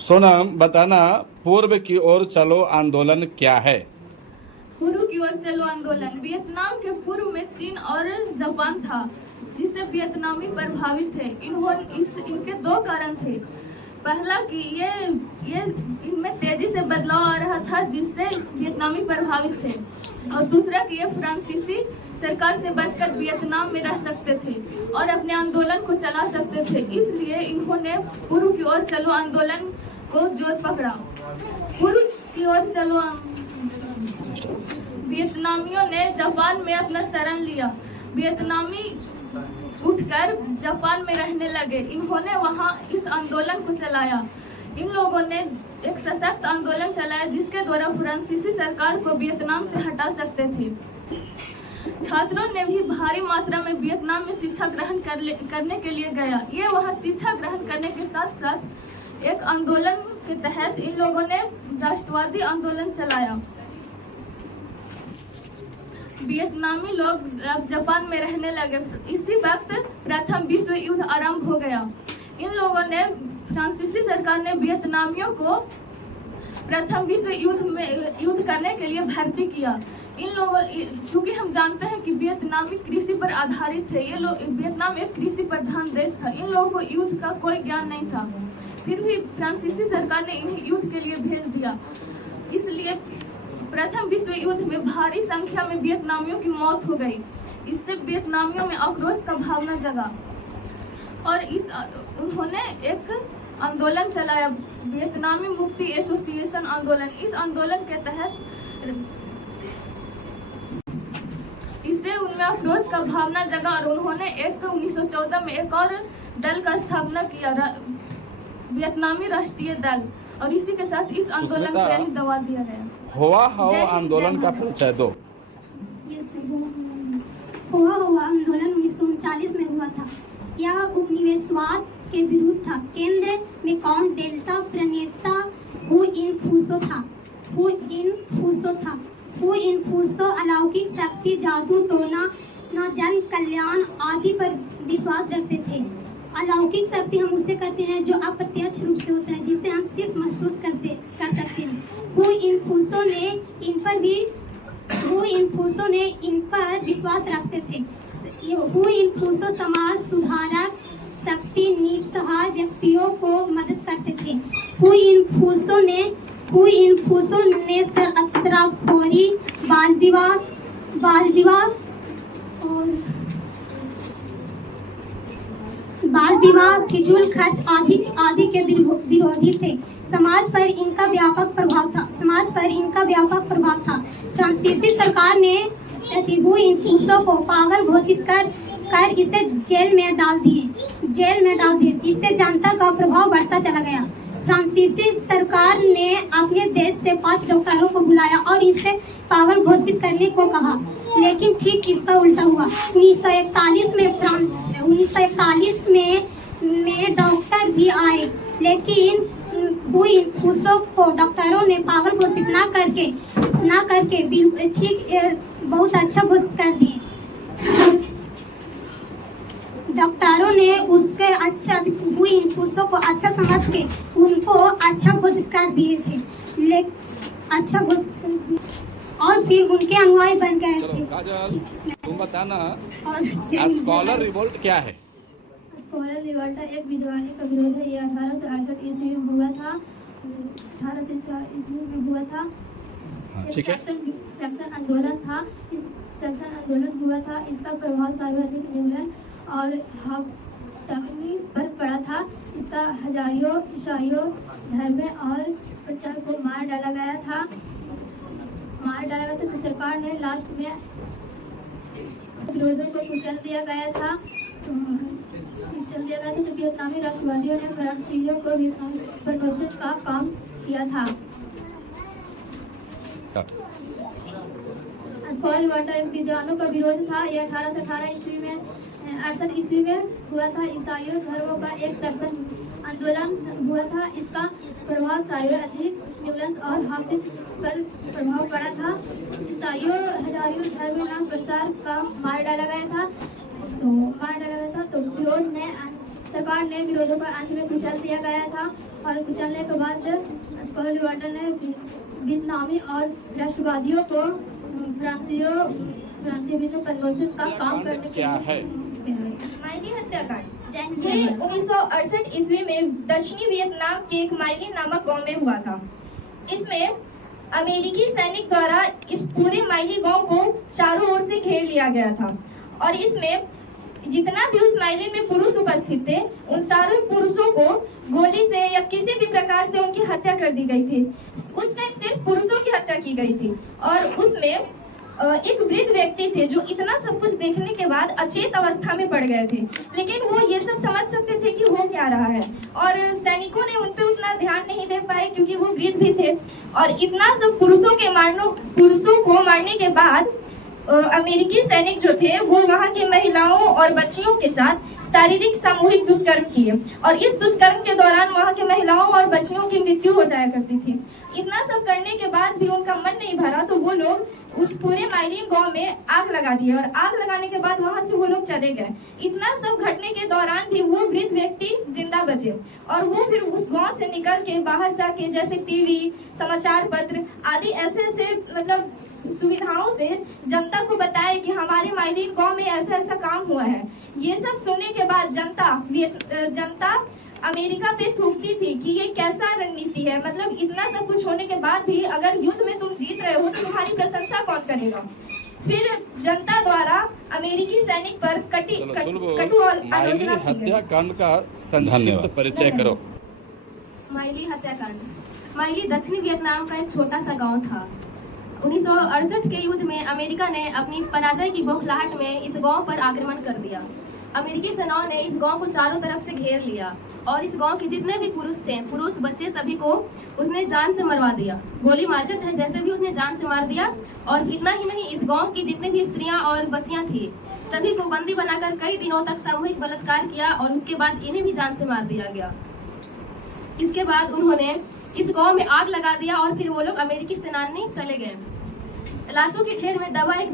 सोनम, बताना पूर्व की ओर चलो आंदोलन क्या है? पूर्व की ओर चलो आंदोलन वियतनाम के पूर्व में चीन और जापान था, जिसे वियतनामी प्रभावित थे। इनके दो कारण थे। पहला कि ये इनमें तेजी से बदलाव आ रहा था, जिससे वियतनामी प्रभावित थे, और दूसरा कि ये फ्रांसीसी सरकार से बचकर वियतनाम में रह सकते थे और अपने आंदोलन को चला सकते थे। इसलिए इन्होंने पूर्व की ओर चलो आंदोलन को जोर पकड़ा। पूर्व की ओर चलो वियतनामियों ने जापान में अपना शरण लिया। वियतनामी उठकर जापान में रहने लगे। इन्होंने वहां इस आंदोलन को चलाया। इन लोगों ने एक सशक्त आंदोलन चलाया, जिसके द्वारा फ्रांसीसी सरकार को वियतनाम से हटा सकते थे। छात्रों ने भी भारी मात्रा में वियतनाम में शिक्षा ग्रहण करने के लिए गया। ये वहां शिक्षा ग्रहण करने के साथ साथ एक आंदोलन के तहत इन लोगों ने राष्ट्रवादी आंदोलन चलाया। वियतनामी लोग अब जापान में रहने लगे। इसी वक्त प्रथम विश्व युद्ध आरंभ हो गया। इन लोगों ने फ्रांसीसी सरकार ने वियतनामियों को प्रथम विश्व युद्ध करने के लिए भर्ती किया। इन लोगों, चूंकि हम जानते हैं कि वियतनामी कृषि पर आधारित थे, ये लोग, वियतनाम एक कृषि प्रधान देश था। इन लोगों को युद्ध का कोई ज्ञान नहीं था, फिर भी फ्रांसीसी सरकार ने इन्हें युद्ध के लिए भेज दिया। इसलिए प्रथम विश्व युद्ध में भारी संख्या में वियतनामियों की मौत हो गई। इससे वियतनामियों में आक्रोश का भावना जगा और उन्होंने एक आंदोलन चलाया, वियतनामी मुक्ति एसोसिएशन आंदोलन। इस आंदोलन के तहत इससे उनमें आक्रोश का भावना जगा और उन्होंने 1914 में एक और दल का स्थापना किया, वियतनामी राष्ट्रीय दल, और इसी के साथ इस आंदोलन को यही दबा दिया गया। हुआ आंदोलन का परिचय दो। हुआ आंदोलन 1939 में हुआ था। यह उपनिवेशवाद के विरुद्ध था। केंद्र में काउंट डेल्टा प्रणेता हु इन फूसो अलौकिक शक्ति, जादू टोना, जन कल्याण आदि पर विश्वास रखते थे। अलौकिक शक्ति हम उसे कहते हैं जो अप्रत्यक्ष रूप से होता है, जिसे हम सिर्फ महसूस कर सकते हैं। हु इन फूसो ने इन पर विश्वास रखते थे। हु इन फूसो समाज सुधारक शक्ति, निस्सहाय व्यक्तियों को मदद करते थे। हु इन फूसो ने शराबखोरी, बाल विवाह, फिजूल खर्च आदि के विरोधी थे। समाज पर इनका व्यापक प्रभाव था। फ्रांसीसी सरकार ने हु इन फूसो को पागल घोषित कर इसे जेल में डाल दिए। इससे जनता का प्रभाव बढ़ता चला गया। फ्रांसीसी सरकार ने अपने देश से 5 डॉक्टरों को बुलाया और इसे पागल घोषित करने को कहा, लेकिन ठीक इसका उल्टा हुआ। 1941 में डॉक्टर भी आए, लेकिन हु इन फूसो को डॉक्टरों ने पागल घोषित ना करके ठीक बहुत अच्छा घोषित कर दिए। डॉक्टरों ने उसके हु इन फूसो को अच्छा समझ के उनको अच्छा घोषित कर दिए थे, और फिर उनके अनुयायी बन गए थे। काजल, तुम बताना स्कॉलर रिवोल्ट क्या है? स्कॉलर रिवोल्ट एक विद्वानी का विरोध है। ये 1868 ईस्वी में हुआ था। 1804 ईस्वी में हुआ था। ठीक है। सेक्शन आंदोलन था। इस सेक्शन आंदोलन हुआ था। इसका प्रभाव सार्वजनिक नियोजन और हफ्तानी पर पड़ा था। इसका हजारियों ईसाइयों धर्म और प्रचार को मार डाला गया था। तो सरकार ने लास्ट में विरोधों को कुचल दिया गया था। तो वियतनामी राष्ट्रवादियों ने फ्रांसीसियों को वियतनाम पर निषेध का काम किया था। स्कॉलर रिवोल्ट एक विद्वानों का विरोध था। यह 1868 ईस्वी में हुआ था। ईसाइयों धर्मों का एक सेक्शन आंदोलन हुआ था। इसका प्रभाव सार्वजनिक नियोजन और हफ्ते पर प्रभाव पड़ा था। ईसाइयों हजारियों धर्म नाम प्रचार का मार डाला गया था। तो सरकार ने विरोधों को अंत में कुचल दिया गया था और कुचलने के बाद स्कॉलर रिवार्डर ने वियतनामी और राष्ट्रवादियों को फ्रांसीसी में परिवर्तित का काम करने के क्या है? माइली हत्याकांड ये 1968 ईस्वी में दक्षिणी वियतनाम के एक माइली नामक गांव में हुआ था। इसमें अमेरिकी सैनिक द्वारा इस पूरे माइली गांव को चारों ओर से घेर लिया गया था और इसमें जितना भी उस माइली में पुरुष उपस्थित थे उन सारे पुरुषों को गोली से या किसी भी प्रकार से उनकी हत्या कर दी गई थी। उस टाइम सिर्फ पुरुषों की हत्या की गई थी और उसमें एक वृद्ध व्यक्ति थे जो इतना सब कुछ देखने के बाद अचेत अवस्था में पड़ गए थे, लेकिन वो ये सब समझ सकते थे कि हो क्या रहा है और सैनिकों ने उन पे उतना ध्यान नहीं दे पाए क्योंकि वो वृद्ध भी थे। और इतना सब पुरुषों को मारने के बाद अमेरिकी सैनिक जो थे वो वहाँ के महिलाओं और बच्चियों के साथ शारीरिक सामूहिक दुष्कर्म किए और इस दुष्कर्म के दौरान वहाँ के महिलाओं और बच्चियों की मृत्यु हो जाया करती थी। इतना सब करने के बाद भी उनका मन नहीं भरा तो वो लोग उस पूरे माइलिन गांव में आग लगा दिए और आग लगाने के बाद वहां से वो लोग चले गए। इतना सब घटने के दौरान भी वो वृद्ध व्यक्ति जिंदा बचे और वो फिर उस गांव से निकल के बाहर जाके जैसे टीवी, समाचार पत्र आदि ऐसे मतलब सुविधाओं से जनता को बताए कि हमारे माइलिन गांव में ऐसा ऐसा काम हुआ है। ये सब सुनने के बाद जनता अमेरिका पे थूकती थी कि ये कैसा रणनीति है, मतलब इतना सब कुछ होने के बाद भी अगर युद्ध में तुम जीत रहे हो तो तुम्हारी प्रशंसा कौन करेगा। फिर जनता द्वारा अमेरिकी सैनिक पर कटु आलोचना की गई। हत्याकांड का संक्षिप्त परिचय करो। माइली हत्याकांड। माइली दक्षिणी वियतनाम का एक छोटा सा गांव था। 1968 के युद्ध में अमेरिका ने अपनी पराजय की बौखलाहट में इस गांव पर आक्रमण कर दिया। अमेरिकी सेनाओं ने इस गांव को चारों तरफ से घेर लिया और इस गांव के जितने भी पुरुष बच्चे सभी को उसने जान से मरवा दिया, गोली मारकर जैसे भी उसने जान से मार दिया। और इतना ही नहीं, इस गांव की जितने भी स्त्रियां और बच्चियां थी सभी को बंदी बनाकर कई दिनों तक सामूहिक बलात्कार किया और उसके बाद इन्हें भी जान से मार दिया गया। इसके बाद उन्होंने इस गांव में आग लगा दिया और फिर वो लोग अमेरिकी सेनानी चले गए। लाशों के ढेर में दबा एक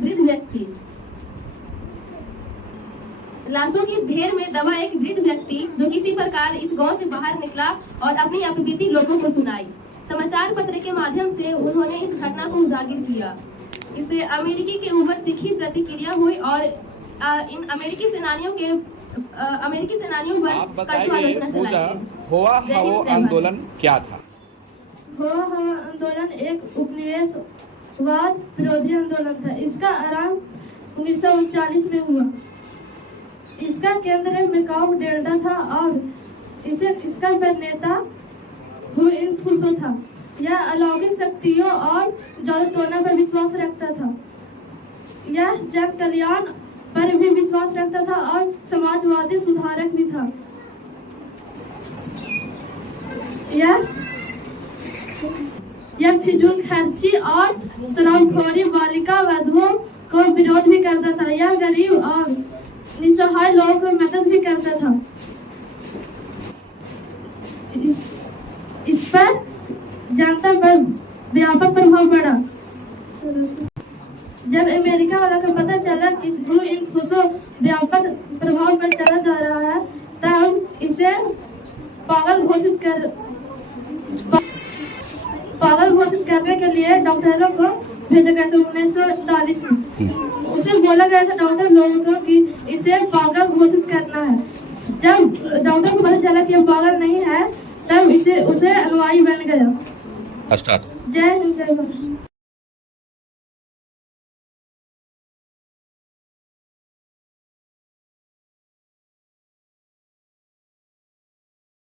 वृद्ध व्यक्ति जो किसी प्रकार इस गांव से बाहर निकला और अपनी अपबीती लोगों को सुनाई। समाचार पत्र के माध्यम से उन्होंने इस घटना को उजागर किया। इससे अमेरिकी के ऊपर तीखी प्रतिक्रिया हुई और इन अमेरिकी सेनानियों पर कटु आलोचना चलाई गई। हुआ वो आंदोलन क्या था? हुआ आंदोलन एक उपनिवेशवाद विरोधी आंदोलन था। इसका आरंभ 1939 में हुआ। इसका केंद्र मैकाओ डेल्टा था और इसका नेता हु इन फुसो था। यह अलौकिक शक्तियों और जादू टोना पर विश्वास रखता था। यह जन कल्याण पर भी विश्वास रखता था और समाजवादी सुधारक भी था। यह फिजूल खर्ची और शराबखोरी, बालिका वधुओं को विरोध भी करता था। यह गरीब और निसहाय लोगों को मदद भी करता था। इस पर जनता पर व्यापक प्रभाव पड़ा। जब अमेरिका वाला को पता चला कि इन खुशों व्यापक प्रभाव पर चला जा रहा है तब इसे पागल घोषित करने के लिए डॉक्टरों को भेजा गया था 1943 में। उसे बोला गया था डॉक्टर लोगों को कि इसे पागल घोषित करना है। जब डॉक्टर को पता चला कि ये पागल नहीं है तब उसे अनुयायी बन गया। स्टार्ट। जय हिंद, जय भारत।